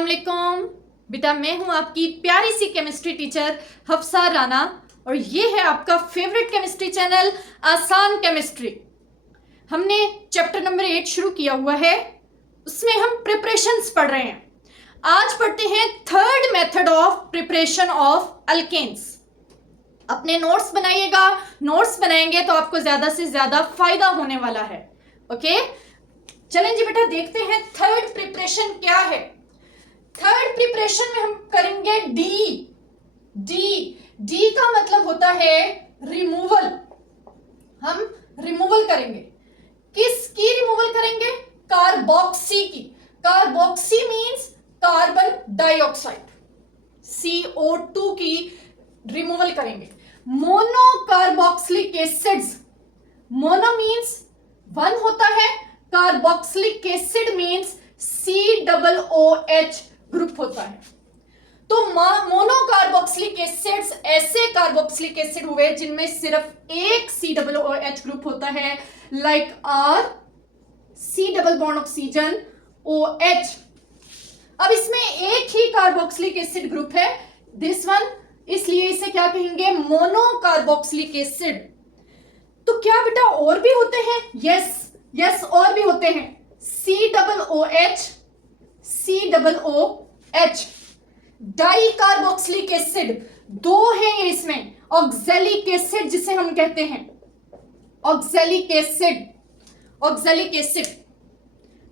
अस्सलाम वालेकुम बेटा, मैं हूं आपकी प्यारी सी केमिस्ट्री टीचर हफ्सा राना और ये है आपका फेवरेट केमिस्ट्री चैनल आसान केमिस्ट्री। हमने चैप्टर नंबर 8 शुरू किया हुआ है, उसमें हम प्रिपरेशंस पढ़ रहे हैं। आज पढ़ते हैं third method of preparation of alkanes. अपने नोट्स बनाइएगा, नोट्स बनाएंगे तो आपको ज्यादा से ज्यादा फायदा होने वाला है। ओके, चलें जी बेटा, देखते हैं थर्ड प्रिपरेशन क्या है। थर्ड प्रिपरेशन में हम करेंगे डी का मतलब होता है रिमूवल। हम रिमूवल करेंगे, किसकी रिमूवल करेंगे? कार्बोक्सी की। Carboxy means carbon dioxide, CO2 की रिमूवल करेंगे। Mono carboxylic acids, mono means one होता है, carboxylic acid means COOH group होता है। तो मोनो कार्बोक्सिलिक एसिड्स ऐसे कार्बोक्सिलिक एसिड हुए जिनमें सिर्फ एक COOH ग्रुप होता है, like R, C double bond oxygen OH। अब इसमें एक ही कार्बोक्सिलिक एसिड ग्रुप है, दिस वन, इसलिए इसे क्या कहेंगे? Mono carboxylic acid. तो क्या बेटा और भी होते हैं? यस और भी होते हैं, COOH। डाई कार्बोक्सिलिक एसिड दो हैं इसमें, ऑक्सैलिक एसिड जिसे हम कहते हैं, ऑक्सैलिक एसिड।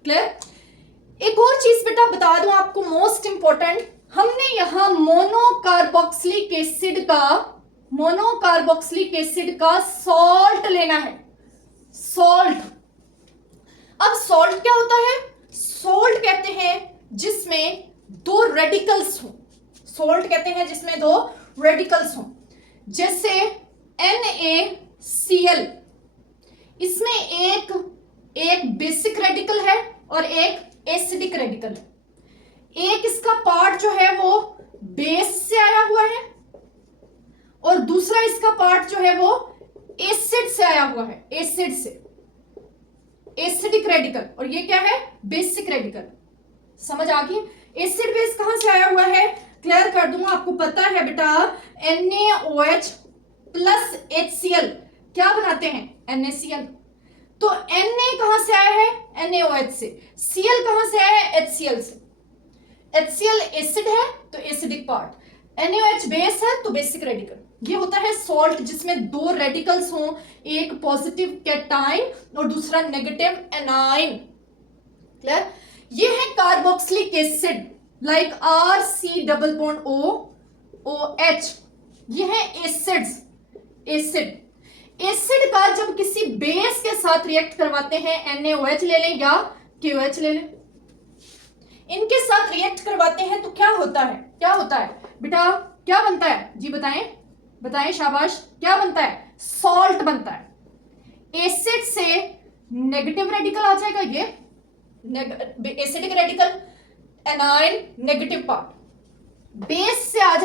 क्लियर? एक और चीज बेटा बता दूं आपको, मोस्ट इंपॉर्टेंट, हमने यहां मोनो कार्बोक्सिलिक एसिड का सॉल्ट लेना है। सॉल्ट, अब सॉल्ट क्या होता है? सॉल्ट कहते हैं जिसमें दो रेडिकल्स हो। सॉल्ट कहते हैं जिसमें दो रेडिकल्स हो, जैसे NaCl। इसमें एक बेसिक रेडिकल है और एक एसिडिक रेडिकल है। एक इसका पार्ट जो है वो बेस से आया हुआ है और दूसरा इसका पार्ट जो है वो एसिड से आया हुआ है, एसिड से, एसिडिक रेडिकल। और ये क्या है? Basic radical. समझ आ गई? एसिड बेस कहां से आया हुआ है? क्लियर कर दूंगा, आपको पता है बेटा, NaOH प्लस HCl क्या बनाते हैं? NaCl। तो Na कहां से आया है? NaOH से। Cl कहां से आया है? HCl से। HCl एसिड है तो एसिडिक पार्ट, NaOH बेस है तो बेसिक रेडिकल। ये होता है सॉल्ट जिसमें दो रेडिकल्स हों, एक पॉजिटिव कैटाइन और दूसरा नेगेटिव एनाइन। क्लियर? ये है carboxylic acid, like RC double bond OH। ये है एसिड का जब किसी बेस के साथ रिएक्ट करवाते हैं, NaOH ले लें या KOH ले लें, इनके साथ रिएक्ट करवाते हैं तो क्या होता है बेटा? क्या बनता है जी? बताएं शाबाश, क्या बनता है? सॉल्ट बनता है। एसिड से नेगेटिव रेडिकल आ जाएगा, ये acidic radical, A9 negative part. Base से आ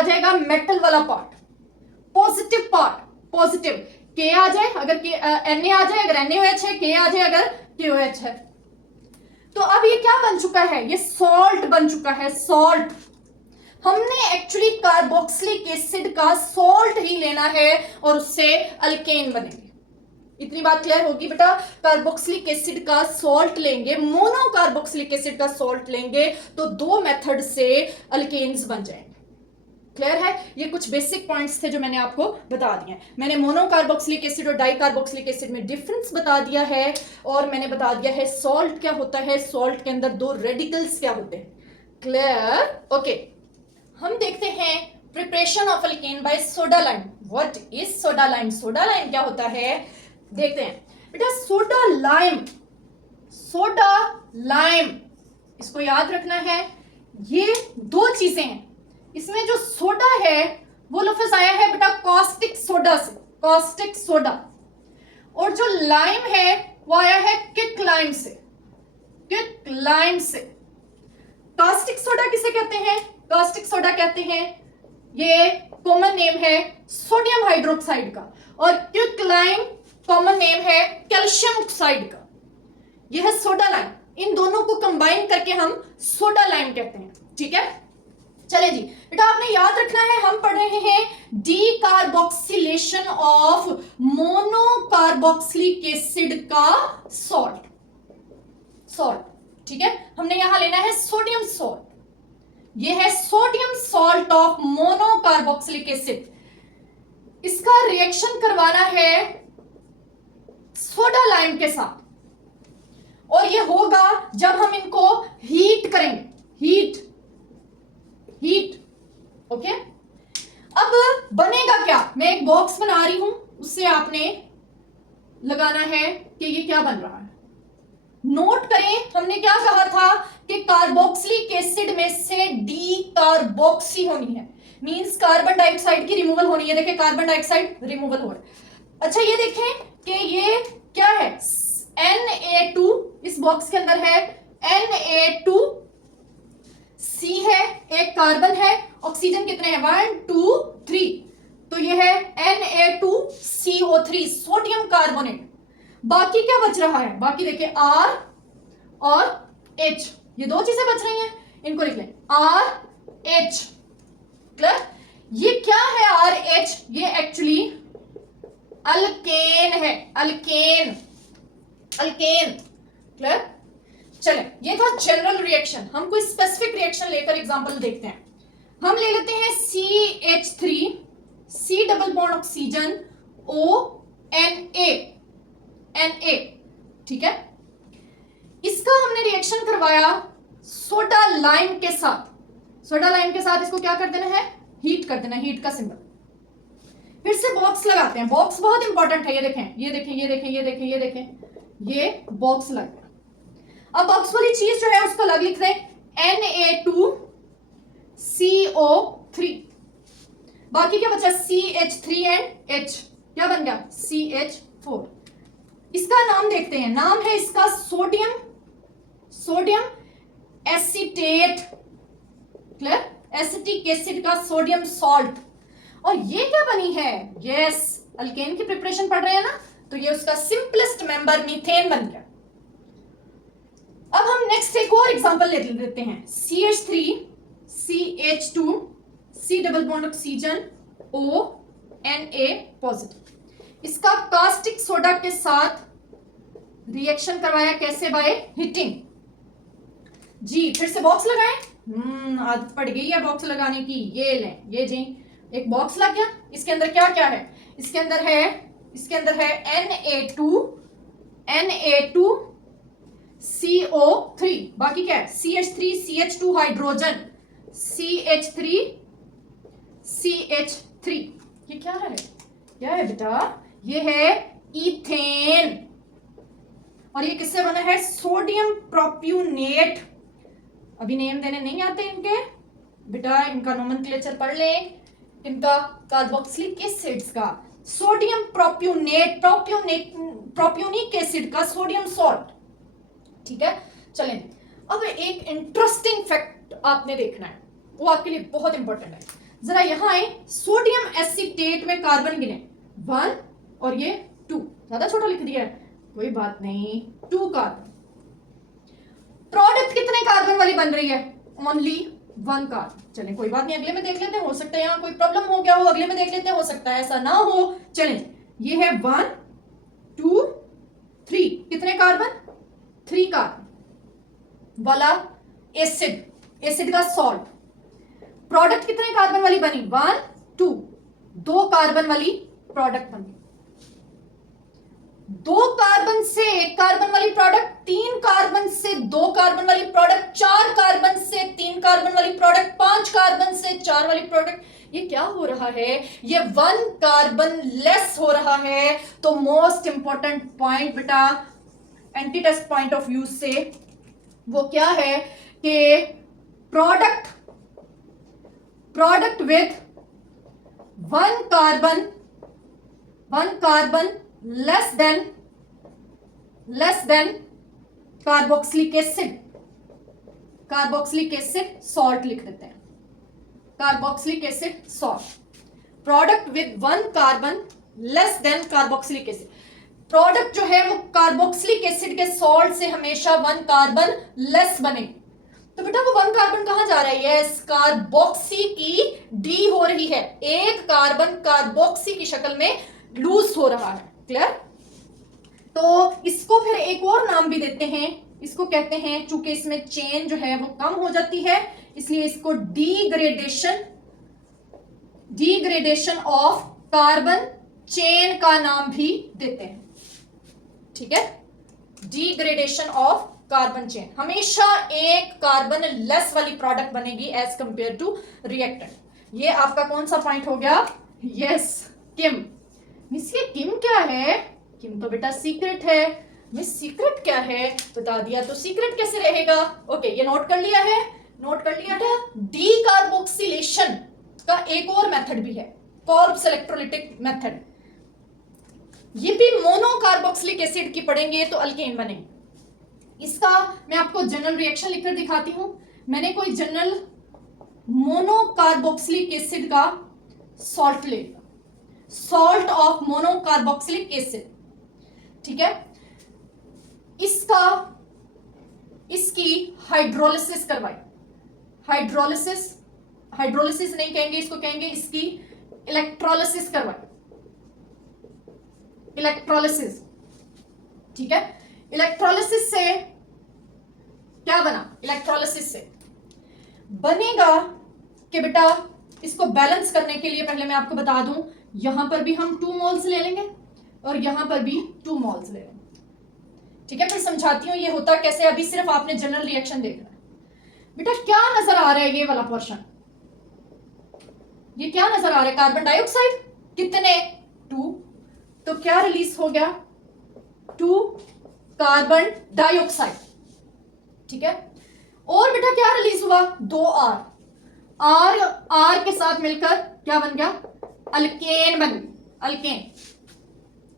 जाएगा मेटल वाला पार्ट, पॉजिटिव पार्ट, पॉजिटिव। के आ जाए अगर Na आ जाए अगर NaOH है, के आ जाए अगर KOH है। तो अब ये क्या बन चुका है? ये सॉल्ट बन चुका है, सॉल्ट। हमने एक्चुअली कार्बोक्सिलिक एसिड का सॉल्ट ही लेना है और उससे अल्केन बनेंगे। इतनी बात क्लियर होगी बेटा? कार्बोक्सिलिक एसिड का सॉल्ट लेंगे, मोनो कार्बोक्सिलिक एसिड का सॉल्ट लेंगे तो दो मेथड से अल्केन्स बन जाएंगे। क्लियर है? ये कुछ बेसिक पॉइंट्स थे जो मैंने आपको बता दिए। मैंने मोनो कार्बोक्सिलिक एसिड और डाई कार्बोक्सिलिक एसिड में डिफरेंस बता दिया है और मैंने बता दिया है सॉल्ट क्या होता है, सॉल्ट के अंदर दो रेडिकल्स क्या होते हैं। क्लियर? ओके, हम देखते हैं preparation of alkane by soda lime. What is soda lime? Soda lime क्या होता है देखते हैं बेटा। सोडा लाइम, इसको याद रखना है, ये दो चीजें हैं। इसमें जो सोडा है वो लफ्ज आया है बेटा कॉस्टिक सोडा से, कॉस्टिक सोडा, और जो लाइम है वो आया है किक लाइम से, किक लाइम से। कास्टिक सोडा किसे कहते हैं? कास्टिक सोडा कहते हैं, ये कॉमन नेम है सोडियम हाइड्रोक्साइड का, और क्विक लाइम कॉमन नेम है कैल्शियम ऑक्साइड का। यह है सोडा लाइम। इन दोनों को कंबाइन करके हम सोडा लाइम कहते हैं। ठीक है, चले जी बेटा, आपने याद रखना है हम पढ़ रहे हैं डीकार्बोक्सिलेशन ऑफ मोनोकार्बोक्सिलिक एसिड का सॉल्ट। ठीक है, हमने यहां लेना है सोडियम सॉल्ट। ये है sodium salt of monocarboxylic acid. इसका रिएक्शन करवाना है सोडा लाइम के साथ, और ये होगा जब हम इनको हीट करेंगे। Heat okay. अब बनेगा क्या, मैं एक बॉक्स बना रही हूं, उससे आपने लगाना है कि ये क्या बन रहा है। नोट करें, हमने क्या कहा था कि कार्बोक्सिलिक एसिड में से डी कार्बोक्सी होनी है, मींस कार्बन डाइऑक्साइड की रिमूवल होनी है। देखिए कार्बन डाइऑक्साइड रिमूवल हो रहा है। अच्छा ये देखें कि ये क्या है, Na2 इस बॉक्स के अंदर है, Na2 C है, एक कार्बन है, ऑक्सीजन कितने हैं 1 2 3, तो ये है Na2CO3 सोडियम कार्बोनेट। बाकी क्या बच रहा है, बाकी देखिए R और H, ये दो चीजें बच रही हैं, इनको लिख लें RH। क्लियर, ये क्या है RH, ये एक्चुअली अल्केन है, अल्केन। क्लियर, चले ये था जनरल रिएक्शन। हम कोई स्पेसिफिक रिएक्शन लेकर एग्जांपल देखते हैं। हम ले लेते हैं CH3 C double bond oxygen O Na। ठीक है, इसका हमने रिएक्शन करवाया सोडा लाइम के साथ। सोडा लाइम के साथ इसको क्या कर देना है, हीट कर देना, हीट का सिंबल। फिर से बॉक्स लगाते हैं, बॉक्स बहुत इंपॉर्टेंट है। ये देखें, ये देखें, ये देखें, ये देखें, ये देखें, ये बॉक्स लग गया। अब बॉक्स वाली चीज जो है उसको अलग लिख दें Na2CO3। बाकी क्या बचा CH3 एंड H, क्या बन गया CH4। इसका नाम देखते हैं, नाम है इसका sodium acetate. Clear, acetic acid का सोडियम सॉल्ट। और ये क्या बनी है, यस अल्केन की प्रिपरेशन पढ़ रहे हैं ना, तो ये उसका सिंपलेस्ट मेंबर मीथेन बन गया। अब हम नेक्स्ट एक और एग्जांपल ले लेते हैं CH3 CH2 C double bond oxygen O Na positive. इसका कास्टिक सोडा के साथ रिएक्शन करवाया, कैसे, बाय हीटिंग। जी फिर से बॉक्स लगाएं, आदत पड़ गई है बॉक्स लगाने की। ये लें, ये जी एक बॉक्स लग गया। इसके अंदर क्या क्या है, इसके अंदर है Na2 CO3, बाकी क्या है CH3 CH2 हाइड्रोजन CH3 ये क्या है बेटा, ये है इथेन। और ये किससे बना है, सोडियम प्रोप्यूनेट। अभी नेम देने नहीं आते इनके बेटा, इनका नोमेनक्लेचर पढ़ लें, इनका कार्बोक्सिलिक एसिड्स का सोडियम प्रोप्यूनिक एसिड का सोडियम सॉल्ट। ठीक है, चलें अब एक इंटरेस्टिंग फैक्ट आपने देखना है, वो आपके लिए बहुत इंपॉर्टेंट है। जरा यहां आए, सोडियम एसीटेट में कार्बन गिने 1 और ये 2, ज्यादा छोटा लिख दिया है, कोई बात नहीं, 2 कार्बन। प्रोडक्ट कितने कार्बन वाली बन रही है, ओनली 1 कार्बन। चलें कोई बात नहीं, अगले में देख लेते हैं, हो सकता है यहाँ कोई प्रॉब्लम हो गया हो, अगले में देख लेते हैं, हो सकता है ऐसा ना हो। चलें, ये है 1 2 3, कितने कार्बन, 3 कार्बन वाला एसिड का सॉल्ट। प्रोडक्ट कितने कार्बन वाली बनी, 1 2 कार्बन वाली प्रोडक्ट बनी। 2 कार्बन से 1 कार्बन वाली प्रोडक्ट, 3 कार्बन से 2 कार्बन वाली प्रोडक्ट, 4 कार्बन से 3 कार्बन वाली प्रोडक्ट, 5 कार्बन से 4 वाली प्रोडक्ट। ये क्या हो रहा है, ये 1 कार्बन लेस हो रहा है। तो मोस्ट इंपॉर्टेंट पॉइंट बेटा entry test point of view से वो क्या है कि product with 1 carbon less than carboxylic acid salt लिख देते हैं, carboxylic acid salt. Product with 1 carbon less than carboxylic acid. Product जो है वो कार्बोक्सिलिक एसिड के सॉल्ट से हमेशा 1 कार्बन लेस बने। तो बेटा वो 1 कार्बन कहां जा रहा है? यस, कार्बोक्सी की डी हो रही है, एक कार्बन कार्बोक्सी की शक्ल में लूज हो रहा है। क्लियर? तो इसको फिर एक और नाम भी देते हैं, इसको कहते हैं, चूंकि इसमें चेन जो है वो कम हो जाती है इसलिए इसको डीग्रेडेशन ऑफ कार्बन चेन का नाम भी देते हैं। ठीक है, डीग्रेडेशन ऑफ कार्बन चेन, हमेशा एक कार्बन लेस वाली प्रोडक्ट बनेगी एज कंपेयर टू रिएक्टेंट। ये आपका कौन सा पॉइंट हो गया? यस, किम। मिस ये किम क्या है? किम तो बेटा सीक्रेट है। मिस सीक्रेट क्या है? बता दिया तो सीक्रेट कैसे रहेगा? ओके, ये नोट कर लिया है, नोट कर लिया है। डीकार्बोक्सिलेशन का एक और मेथड भी है, कॉर्ब्स इलेक्ट्रोलिटिक मेथड। ये भी मोनोकार्बोक्सिलिक एसिड की पढ़ेंगे तो अल्केन बनेंगे। इसका मैं आपको जनरल रिएक्शन लिखकर दिखाती हूं। मैंने कोई जनरल मोनोकार्बोक्सिलिक एसिड का सॉल्ट ले लिया, सॉल्ट ऑफ मोनोकार्बोक्सिलिक एसिड। ठीक है, इसकी हाइड्रोलिसिस करवाई। हाइड्रोलिसिस नहीं कहेंगे इसको, कहेंगे इसकी इलेक्ट्रोलिसिस करवाई, इलेक्ट्रोलिसिस। ठीक है, इलेक्ट्रोलिसिस से क्या बना? इलेक्ट्रोलिसिस से बनेगा कि बेटा इसको बैलेंस करने के लिए पहले मैं आपको बता दूं, यहां पर भी हम 2 मोल्स ले लेंगे और यहां पर भी 2 मोल्स ले लेंगे। ठीक है, फिर समझाती हूं ये होता कैसे। अभी सिर्फ आपने जनरल रिएक्शन देखना है। बेटा क्या नजर आ रहा है? ये वाला पोर्शन, ये क्या नजर आ रहा है? Carbon dioxide. कितने? 2। तो क्या रिलीज हो गया? 2 कार्बन डाइऑक्साइड। ठीक है, और बेटा क्या रिलीज हुआ? 2 आर के साथ मिलकर क्या बन गया? अल्केन बन गई, अल्केन।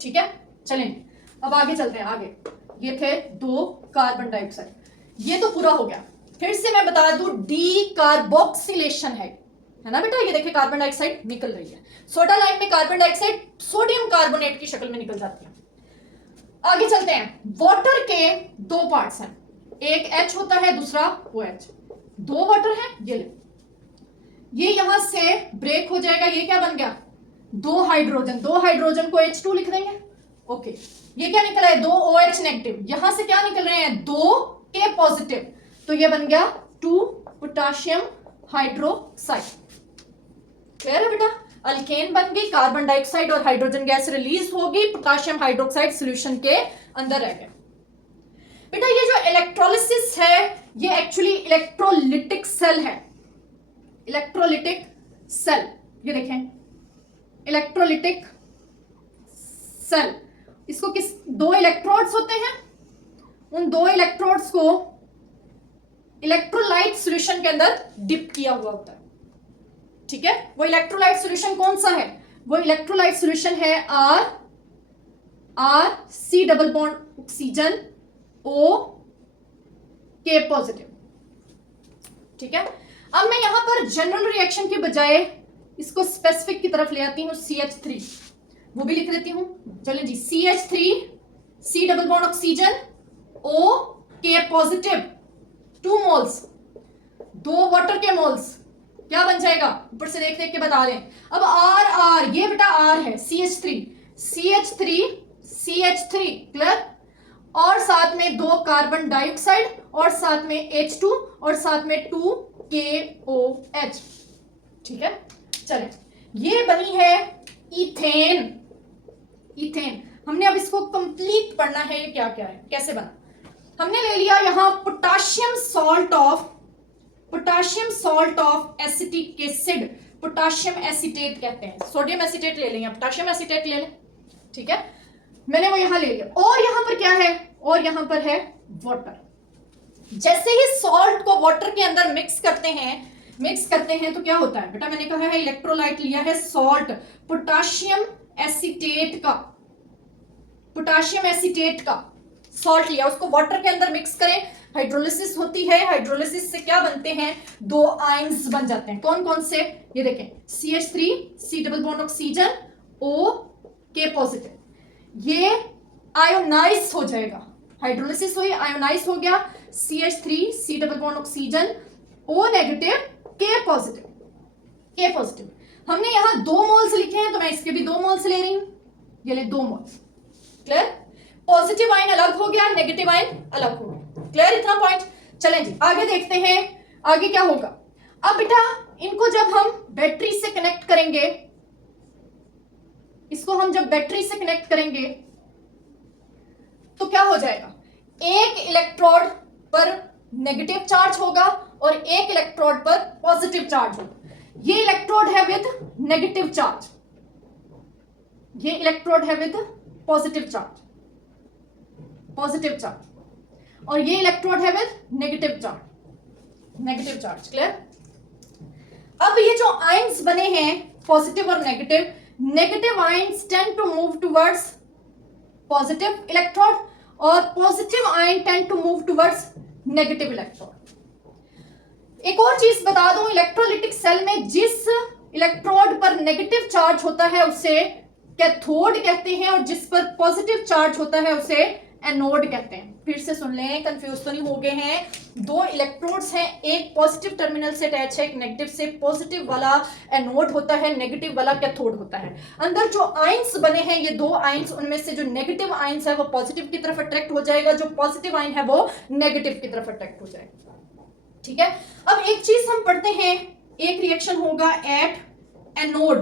ठीक है, चलें अब आगे चलते हैं। आगे ये थे 2 कार्बन डाइऑक्साइड, ये तो पूरा हो गया। फिर से मैं बता दूं, डीकार्बोक्सिलेशन है ना बेटा। ये देखिए कार्बन डाइऑक्साइड निकल रही है, सोडा लाइम में कार्बन डाइऑक्साइड सोडियम कार्बोनेट की शक्ल में निकल जाती है। आगे चलते हैं। वाटर के 2 पार्ट्स हैं, एक H होता है, दूसरा OH। 2 वाटर है, ये ले, ये यहां से ब्रेक हो जाएगा। ये क्या बन गया? 2 हाइड्रोजन। 2 हाइड्रोजन को H2 लिख देंगे। ओके, ये क्या निकला है? 2 OH नेगेटिव। यहां से क्या निकल रहे हैं? 2 K पॉजिटिव। तो ये बन गया 2 पोटाशियम हाइड्रोक्साइड। क्लियर है बेटा? अल्केन बन गई, कार्बन डाइऑक्साइड और हाइड्रोजन गैस रिलीज होगी, पोटाशियम हाइड्रोक्साइड सॉल्यूशन के अंदर रह गया। बेटा ये जो इलेक्ट्रोलिसिस है ये एक्चुअली इलेक्ट्रोलिटिक सेल है, इलेक्ट्रोलिटिक सेल। ये देखें, इलेक्ट्रोलिटिक सेल। इसको किस 2 इलेक्ट्रोड्स होते हैं, उन 2 इलेक्ट्रोड्स को इलेक्ट्रोलाइट सॉल्यूशन के अंदर डिप किया हुआ होता है। ठीक है, वो इलेक्ट्रोलाइट सॉल्यूशन कौन सा है? वो इलेक्ट्रोलाइट सॉल्यूशन है R C double bond oxygen O K positive. ठीक है, अब मैं यहां पर जनरल रिएक्शन के बजाय इसको स्पेसिफिक की तरफ ले आती हूं, CH3, वो भी लिख देती हूं। चलें जी, CH3 C double bond oxygen O K positive, 2 moles, 2 water के मोल्स, क्या बन जाएगा? ऊपर से देख देख के बता दें। अब R, ये बेटा R है, CH3 क्लियर, और साथ में 2 कार्बन डाइऑक्साइड और साथ में H2 और साथ में 2KOH। ठीक है, चले, ये बनी है इथेन। इथेन हमने अब इसको कंप्लीट पढ़ना है, ये क्या क्या है, कैसे बना। हमने ले लिया यहां potassium salt of acetic acid, potassium acetate कहते हैं। सोडियम एसीटेट ले लें, पोटाशियम एसीटेट ले लें। ठीक है, मैंने वो यहां ले लिया। और यहां पर क्या है? और यहां पर है वाटर। जैसे ही सॉल्ट को वाटर के अंदर मिक्स करते हैं तो क्या होता है बेटा? मैंने कहा है इलेक्ट्रोलाइट लिया है सॉल्ट, पोटाशियम एसीटेट का सॉल्ट लिया, उसको वाटर के अंदर मिक्स करें, हाइड्रोलिसिस होती है। हाइड्रोलिसिस से क्या बनते हैं? 2 आयंस बन जाते हैं। कौन कौन से? ये देखें, CH3 C double bond oxygen O K positive. ये आयोनाइज हो जाएगा, हाइड्रोलिसिस हुई, आयोनाइज हो गया, CH3 C double bond oxygen O negative K positive, K positive. हमने यहां 2 मोल्स लिखे हैं तो मैं इसके भी 2 मोल्स ले रही हूं, ये ले 2 मोल्स। क्लियर? पॉजिटिव आयन अलग हो गया, नेगेटिव आयन अलग हो गया। क्लियर इतना पॉइंट? चलें जी आगे देखते हैं, आगे क्या होगा। अब बेटा इनको जब हम बैटरी से कनेक्ट करेंगे, इसको हम जब बैटरी से कनेक्ट करेंगे तो क्या हो जाएगा, एक इलेक्ट्रोड पर नेगेटिव चार्ज होगा और एक इलेक्ट्रोड पर पॉजिटिव चार्ज होगा। ये इलेक्ट्रोड है विद नेगेटिव चार्ज, ये इलेक्ट्रोड है with positive charge, positive charge, और ये इलेक्ट्रोड है with negative charge, negative charge. Clear? अब ये जो आयंस बने हैं पॉजिटिव और negative, negative ions tend to move towards positive electrode और positive ion tend to move towards negative electrode. एक और चीज बता दूं, इलेक्ट्रोलिटिक सेल में जिस इलेक्ट्रोड पर नेगेटिव चार्ज होता है उसे कैथोड कहते हैं और जिस पर पॉजिटिव चार्ज होता है उसे एनोड कहते हैं। फिर से सुन लें, कंफ्यूज तो नहीं हो गए हैं। 2 इलेक्ट्रोड्स हैं, एक पॉजिटिव टर्मिनल से अटैच है, एक नेगेटिव से। पॉजिटिव वाला एनोड होता है, नेगेटिव वाला कैथोड होता है। अंदर जो आयंस बने हैं ये 2 आयंस, उनमें से जो नेगेटिव आयंस है वो पॉजिटिव की तरफ अट्रैक्ट हो जाएगा, जो पॉजिटिव आयन है वो नेगेटिव की तरफ अट्रैक्ट हो जाएगा। ठीक है? अब एक चीज हम पढ़ते हैं, एक रिएक्शन होगा एट एनोड,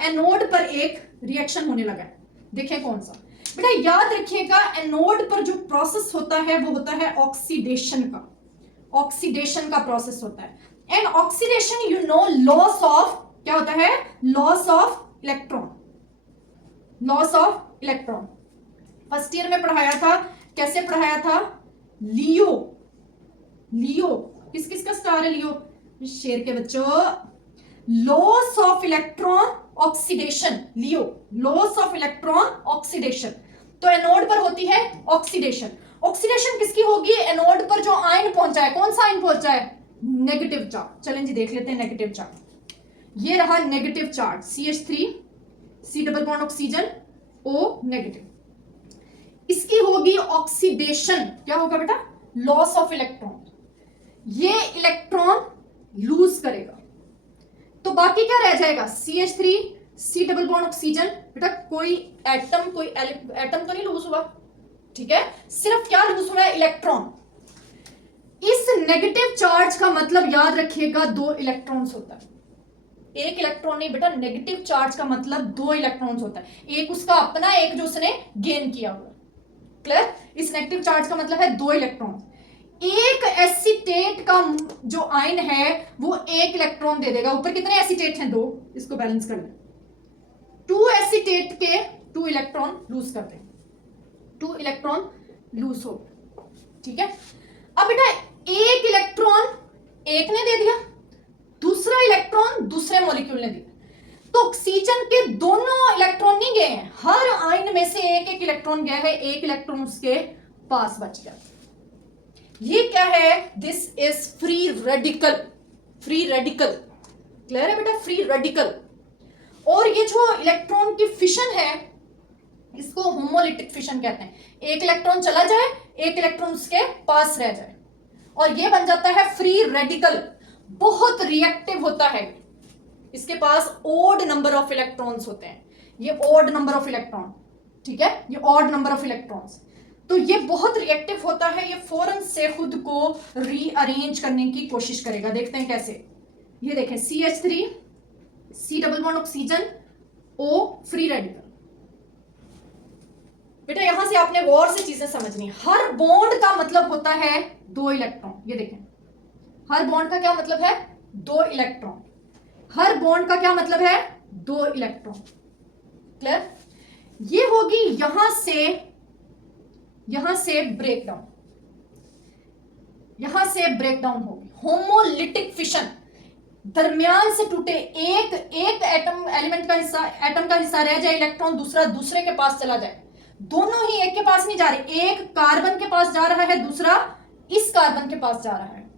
एनोड पर एक रिएक्शन होने लगा है। देखें कौन सा? बेटा याद रखिएगा, एनोड पर जो प्रोसेस होता है वो होता है ऑक्सीडेशन का, ऑक्सीडेशन का प्रोसेस होता है। And oxidation you know loss of, क्या होता है? Loss of electron, loss of electron. First year में पढ़ाया था, कैसे पढ़ाया था? लियो, लियो किस किस का स्टार है? लियो शेर के बच्चों। Loss of electron oxidation, Leo loss of electron oxidation. तो एनोड पर होती है ऑक्सीडेशन। ऑक्सीडेशन किसकी होगी? एनोड पर जो आयन पहुंचा है, कौन सा आयन पहुंचा है? Negative charge. चलें जी देख लेते हैं नेगेटिव चार्ज। ये रहा negative charge, CH3 C double bond oxygen O negative. इसकी होगी ऑक्सीडेशन, क्या होगा बेटा? Loss of electron. ये इलेक्ट्रॉन लूज करेगा तो बाकी क्या रह जाएगा? CH3 C double bond oxygen. बेटा कोई एटम, कोई एटम तो नहीं लूज हुआ, ठीक है? सिर्फ क्या लूज हुआ है? इलेक्ट्रॉन। इस नेगेटिव चार्ज का मतलब याद रखिएगा 2 इलेक्ट्रॉन्स होता है। एक इलेक्ट्रॉन नहीं बेटा, नेगेटिव चार्ज का मतलब 2 इलेक्ट्रॉन्स होता है। एक उसका अपना, एक जो उसने गेन किया हुआ। क्लियर? इस नेगेटिव चार्ज का मतलब है 2 इलेक्ट्रॉन। एक एसीटेट का जो आयन है वो 1 इलेक्ट्रॉन दे देगा। ऊपर कितने एसीटेट हैं? 2। इसको बैलेंस कर लें। 2 एसीटेट के 2 इलेक्ट्रॉन लूज कर दें, 2 इलेक्ट्रॉन लूज हो। ठीक है? अब बेटा एक इलेक्ट्रॉन एक ने दे दिया, दूसरा इलेक्ट्रॉन दूसरे मॉलिक्यूल ने दिया। तो ऑक्सीजन के दोनों इलेक्ट्रॉन नहीं गए हैं, हर आयन में से एक एक इलेक्ट्रॉन गया है, एक इलेक्ट्रॉन उसके पास बच गया। ये क्या है? This is free radical, free radical. Clear है बेटा? Free radical. और ये जो इलेक्ट्रॉन की फिशन है इसको होमोलिटिक फिशन कहते हैं। एक इलेक्ट्रॉन चला जाए, एक इलेक्ट्रॉन उसके पास रह जाए और ये बन जाता है फ्री रेडिकल। बहुत रिएक्टिव होता है, इसके पास ओड नंबर ऑफ इलेक्ट्रॉन्स होते हैं। ये ओड नंबर ऑफ इलेक्ट्रॉन, ठीक है? ये ऑड नंबर ऑफ इलेक्ट्रॉन्स। तो ये बहुत रिएक्टिव होता है, ये फौरन से खुद को रीअरेंज करने की कोशिश करेगा। देखते हैं कैसे। ये देखें CH3 C double bond oxygen O free radical. बेटा यहां से आपने गौर से चीजें समझनी। हर बॉन्ड का मतलब होता है 2 इलेक्ट्रॉन। ये देखें, हर बॉन्ड का क्या मतलब है? 2 इलेक्ट्रॉन। हर बॉन्ड का क्या मतलब है? 2 इलेक्ट्रॉन। क्लियर? ये होगी यहां से ब्रेकडाउन, यहां से ब्रेकडाउन होगी होमोलिटिक फिशन। दरमियान से टूटे एक एटम, एलिमेंट का हिस्सा, एटम का हिस्सा रह जाए, इलेक्ट्रॉन दूसरा दूसरे के पास चला जाए। दोनों ही एक के पास नहीं जा रहे, एक कार्बन के पास जा रहा है, दूसरा इस कार्बन के पास जा रहा है।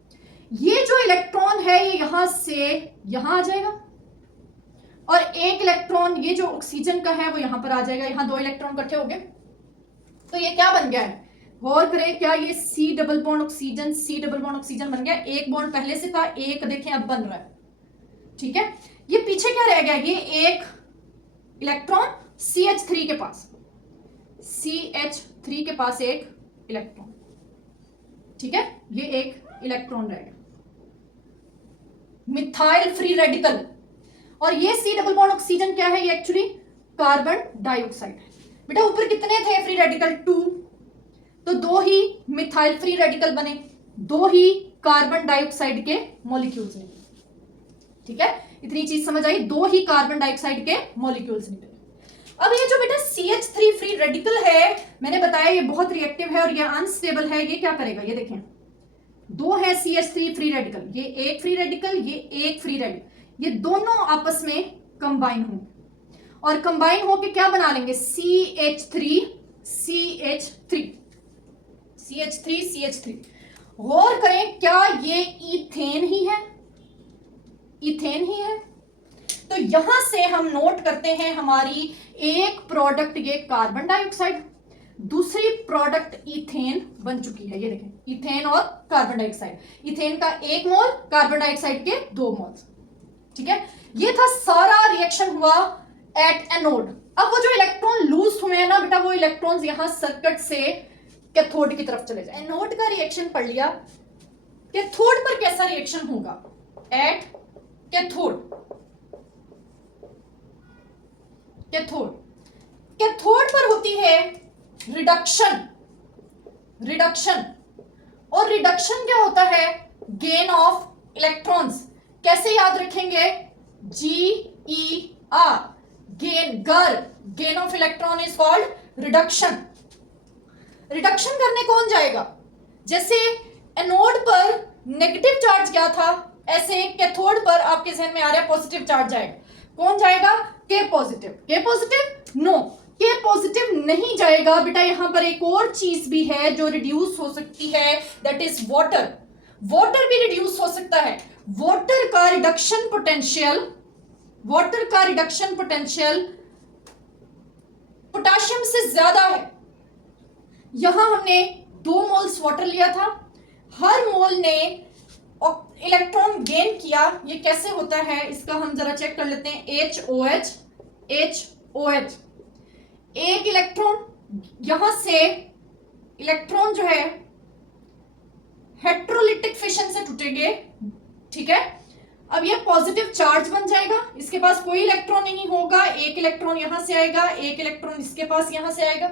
ये जो इलेक्ट्रॉन है ये यहां से यहां आ जाएगा और एक इलेक्ट्रॉन, ये जो ऑक्सीजन का है वो यहां पर आ जाएगा। यहां 2 इलेक्ट्रॉन इकट्ठे हो गए। तो ये क्या बन गया है, गौर करें, क्या ये C double bond oxygen, C double bond oxygen बन गया। एक बॉन्ड पहले से था, एक देखें अब बन रहा है, ठीक है। ये पीछे क्या रह गया, ये एक इलेक्ट्रॉन CH3 के पास, CH3 के पास एक इलेक्ट्रॉन, ठीक है, ये एक इलेक्ट्रॉन रह गया, मिथाइल फ्री रेडिकल। और ये C डबल बॉन्ड ऑक्सीजन क्या है, ये एक्चुअली कार्बन डाइऑक्साइड है। बेटा ऊपर कितने थे फ्री रेडिकल, 2, तो 2 ही मिथाइल फ्री रेडिकल बने, 2 ही कार्बन डाइऑक्साइड के मॉलिक्यूल्स निकले, ठीक है। इतनी चीज समझ आई, 2 ही कार्बन डाइऑक्साइड के मॉलिक्यूल्स निकले। अब ये जो बेटा CH3 फ्री रेडिकल है, मैंने बताया ये बहुत रिएक्टिव है और ये अनस्टेबल है, ये क्या करेगा, ये देखें 2 है CH3 फ्री रेडिकल, ये एक फ्री रेडिकल, ये एक फ्री रेडिकल, ये दोनों आपस में कंबाइन होंगे और कंबाइन होके क्या बना लेंगे, CH3 CH3 CH3 CH3। गौर करें, क्या ये इथेन ही है, इथेन ही है। तो यहां से हम नोट करते हैं हमारी एक प्रोडक्ट ये कार्बन डाइऑक्साइड, दूसरी प्रोडक्ट इथेन बन चुकी है, ये देखें इथेन और कार्बन डाइऑक्साइड, इथेन का 1 मोल, कार्बन डाइऑक्साइड के 2 मोल, ठीक है। ये था सारा रिएक्शन हुआ एट एनोड। अब वो जो इलेक्ट्रॉन लूज हुए हैं ना बेटा, वो इलेक्ट्रॉन्स यहां सर्किट से कैथोड की तरफ चले जाए। एनोड का रिएक्शन पढ़ लिया, कैथोड पर कैसा रिएक्शन होगा, एट कैथोड, कैथोड, कैथोड पर होती है रिडक्शन, रिडक्शन, और रिडक्शन क्या होता है, गेन ऑफ इलेक्ट्रॉन्स। कैसे याद रखेंगे, GER, गेन, गर, gain of electron is called reduction. Reduction करने कौन जाएगा, जैसे एनोड पर नेगेटिव चार्ज क्या था, ऐसे कैथोड पर आपके जहन में आ रहा है पॉजिटिव चार्ज जाएगा, कौन जाएगा, के पॉजिटिव। के पॉजिटिव नो, के पॉजिटिव नहीं जाएगा बेटा। यहां पर एक और चीज भी है जो रिड्यूस हो सकती है, दैट इज वाटर। वाटर भी रिड्यूस हो सकता है। वाटर का रिडक्शन पोटेंशियल, वाटर का रिडक्शन पोटेंशियल पोटेशियम से ज्यादा है। यहां हमने 2 मोल्स वाटर लिया था, हर मोल ने इलेक्ट्रॉन गेन किया। ये कैसे होता है इसका हम जरा चेक कर लेते हैं, HOH, HOH, एक इलेक्ट्रॉन, यहां से इलेक्ट्रॉन जो है हेट्रोलिटिक फिशन से टूटेंगे, ठीक है। अब ये पॉजिटिव चार्ज बन जाएगा, इसके पास कोई इलेक्ट्रॉन नहीं होगा, एक इलेक्ट्रॉन यहां से आएगा, एक इलेक्ट्रॉन इसके पास यहां से आएगा।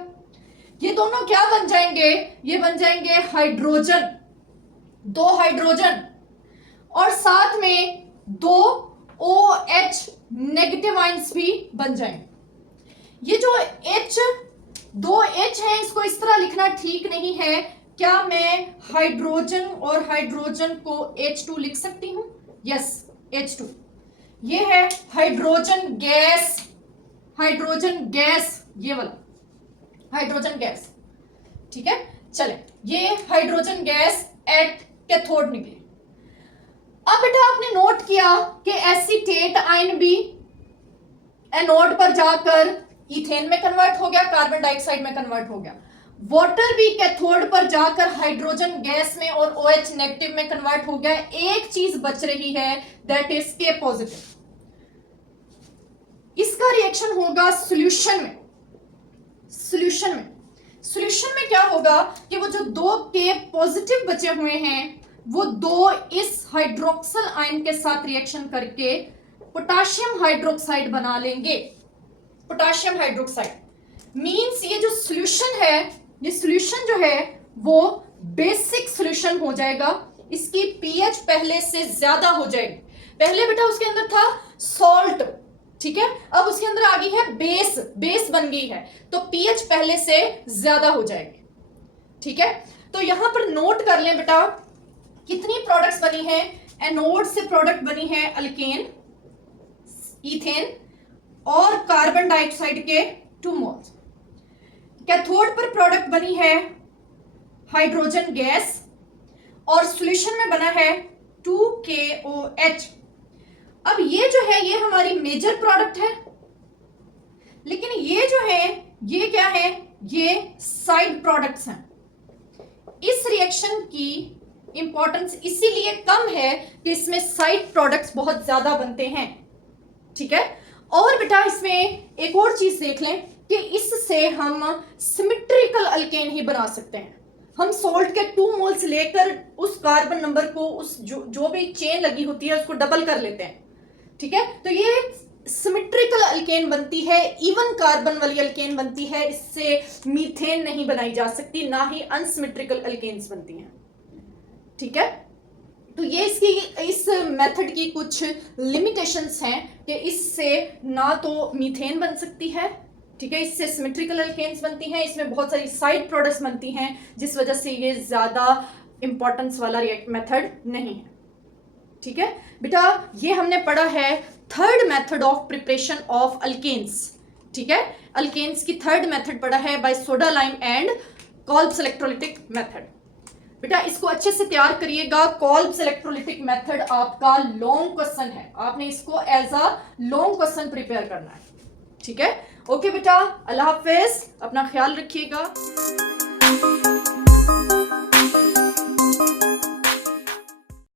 ये दोनों क्या बन जाएंगे, ये बन जाएंगे हाइड्रोजन, 2 हाइड्रोजन, और साथ में 2 OH नेगेटिव आयंस भी बन जाएंगे। ये जो H, 2 H है, इसको इस तरह लिखना ठीक नहीं है। क्या मैं हाइड्रोजन और हाइड्रोजन को H2 लिख सकती हूं, यस, H2। ये है हाइड्रोजन गैस, हाइड्रोजन गैस, ये वाला हाइड्रोजन गैस, ठीक है। चले, ये हाइड्रोजन गैस एट कैथोड निकली। अब बेटा आपने नोट किया कि एसीटेट आयन भी एनोड पर जाकर इथेन में कन्वर्ट हो गया, कार्बन डाइऑक्साइड में कन्वर्ट हो गया। वाटर भी कैथोड पर जाकर हाइड्रोजन गैस में और OH नेगेटिव में कन्वर्ट हो गया। एक चीज बच रही है, दैट इज के पॉजिटिव। इसका रिएक्शन होगा सॉल्यूशन में। सॉल्यूशन में, सॉल्यूशन में क्या होगा कि वो जो 2 के पॉजिटिव बचे हुए हैं, वो 2 इस हाइड्रोक्सिल आयन के साथ रिएक्शन करके पोटेशियम हाइड्रोक्साइड बना लेंगे। पोटेशियम हाइड्रोक्साइड मींस ये जो सॉल्यूशन है, ये सॉल्यूशन जो है वो बेसिक सॉल्यूशन हो जाएगा। इसकी pH पहले से ज्यादा हो जाएगी। पहले बेटा उसके अंदर था सॉल्ट, ठीक है, अब उसके अंदर आ गई है बेस, बेस बन गई है, तो pH पहले से ज्यादा हो जाएगी, ठीक है। तो यहां पर नोट कर लें बेटा, कितनी प्रोडक्ट्स बनी है, एनोड से प्रोडक्ट बनी है अल्केन, इथेन और कार्बन डाइऑक्साइड के 2 मोल्स। कैथोड पर प्रोडक्ट बनी है हाइड्रोजन गैस और सॉल्यूशन में बना है 2KOH। अब ये जो है ये हमारी मेजर प्रोडक्ट है, लेकिन ये जो है ये क्या है, ये साइड प्रोडक्ट्स हैं। इस रिएक्शन की इंपॉर्टेंस इसीलिए कम है कि इसमें साइड प्रोडक्ट्स बहुत ज्यादा बनते हैं, ठीक है। और बेटा इसमें एक और चीज देख लें कि इससे हम सिमेट्रिकल अल्केन ही बना सकते हैं। हम सोल्ट के 2 मोल्स लेकर उस कार्बन नंबर को, उस जो भी चेन लगी होती है उसको डबल कर लेते हैं, ठीक है। तो ये सिमेट्रिकल अल्केन बनती है, इवन कार्बन वाली अल्केन बनती है। इससे मीथेन नहीं बनाई जा सकती, ना ही अनसिमेट्रिकल अल्केन्स बनती हैं, ठीक है। तो ये इसकी इस मेथड की कुछ लिमिटेशंस हैं कि इससे ना तो मीथेन बन सकती है, ठीक है, इससे सिमेट्रिकल अल्केन्स बनती हैं, इसमें बहुत सारी साइड प्रोडक्ट्स बनती हैं, जिस वजह से ये ज्यादा इंपॉर्टेंस वाला मेथड नहीं है, ठीक है। बेटा ये हमने पढ़ा है third method of preparation of alkanes, ठीक है। अल्केन्स की थर्ड मेथड पढ़ा है by soda lime and Kolbe's electrolytic method. बेटा इसको अच्छे से तैयार करिएगा। कॉल्ब्स इलेक्ट्रोलिटिक मेथड आपका लॉन्ग क्वेश्चन है, आपने इसको as a long question prepare करना है, ठीक है। ओके बेटा, अल्लाह हाफिज, अपना ख्याल रखिएगा।